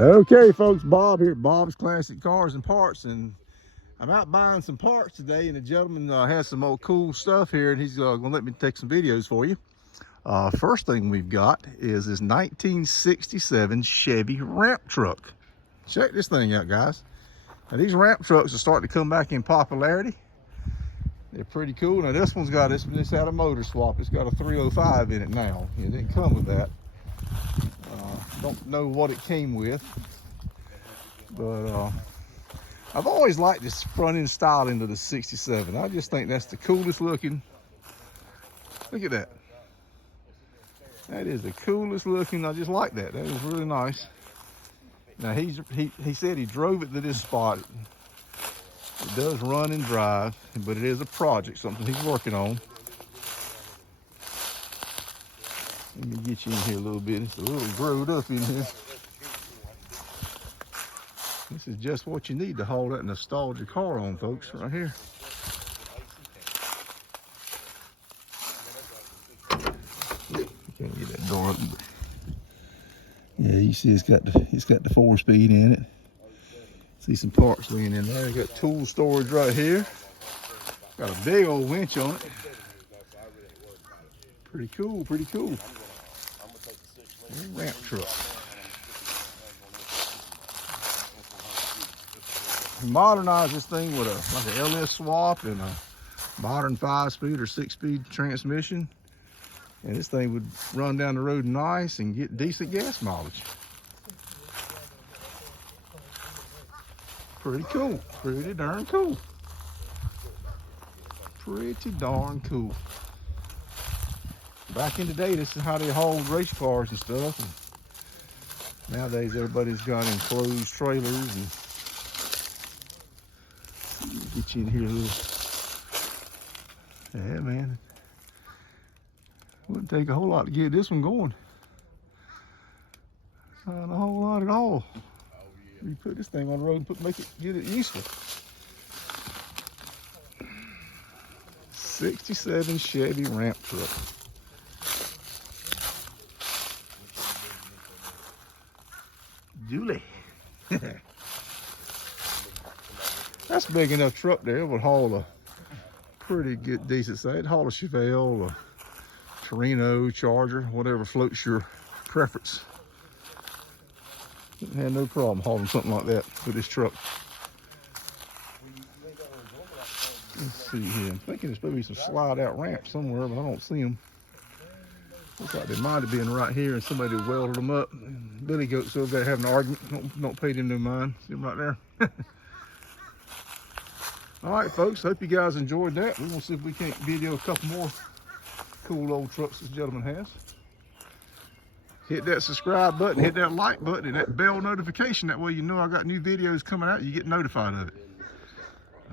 Okay, folks, Bob here at Bob's Classic Cars and Parts, and I'm out buying some parts today, and the gentleman has some old cool stuff here, and he's going to let me take some videos for you. First thing we've got is this 1967 Chevy ramp truck. Check this thing out, guys. Now, these ramp trucks are starting to come back in popularity. They're pretty cool. Now, this one's got this had a motor swap. It's got a 305 in it now. It didn't come with that. Don't know what it came with, but I've always liked this front end style into the 67. I just think that's the coolest looking. Look at that. That is the coolest looking. I just like that. That is really nice. Now he said he drove it to this spot. It does run and drive, but it is a project, something he's working on. Let me get you in here a little bit. It's a little growed up in here. This is just what you need to haul that nostalgia car on, folks, right here. Can't get that door open. Yeah, you see it's got the 4-speed in it. See some parts laying in there. You got tool storage right here. Got a big old winch on it. Pretty cool, pretty cool. Ramp truck. Modernize this thing with like an LS swap and a modern 5-speed or 6-speed transmission, and this thing would run down the road nice and get decent gas mileage. Pretty cool. Pretty darn cool. Pretty darn cool. Back in the day, this is how they hauled race cars and stuff. And nowadays, everybody's got enclosed trailers. And get you in here a little. Yeah, man. Wouldn't take a whole lot to get this one going. Not a whole lot at all. You put this thing on the road and get it useful. 67 Chevy ramp truck. Julie. That's a big enough truck there. It would haul a pretty good, decent size. It'd haul a Chevy, a Torino, Charger, whatever floats your preference. Didn't have no problem hauling something like that with this truck. Let's see here. I'm thinking there's supposed to be some slide out ramps somewhere, but I don't see them. Looks like they might have been right here and somebody welded them up. Billy Goat's over there having an argument. Don't pay them no mind. See them right there. All right, folks. Hope you guys enjoyed that. We're going to see if we can't video a couple more cool old trucks this gentleman has. Hit that subscribe button, hit that like button, and that bell notification. That way you know I got new videos coming out. You get notified of it.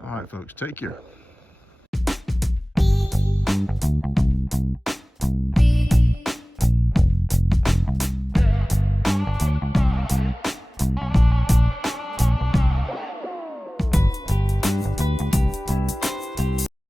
All right, folks. Take care.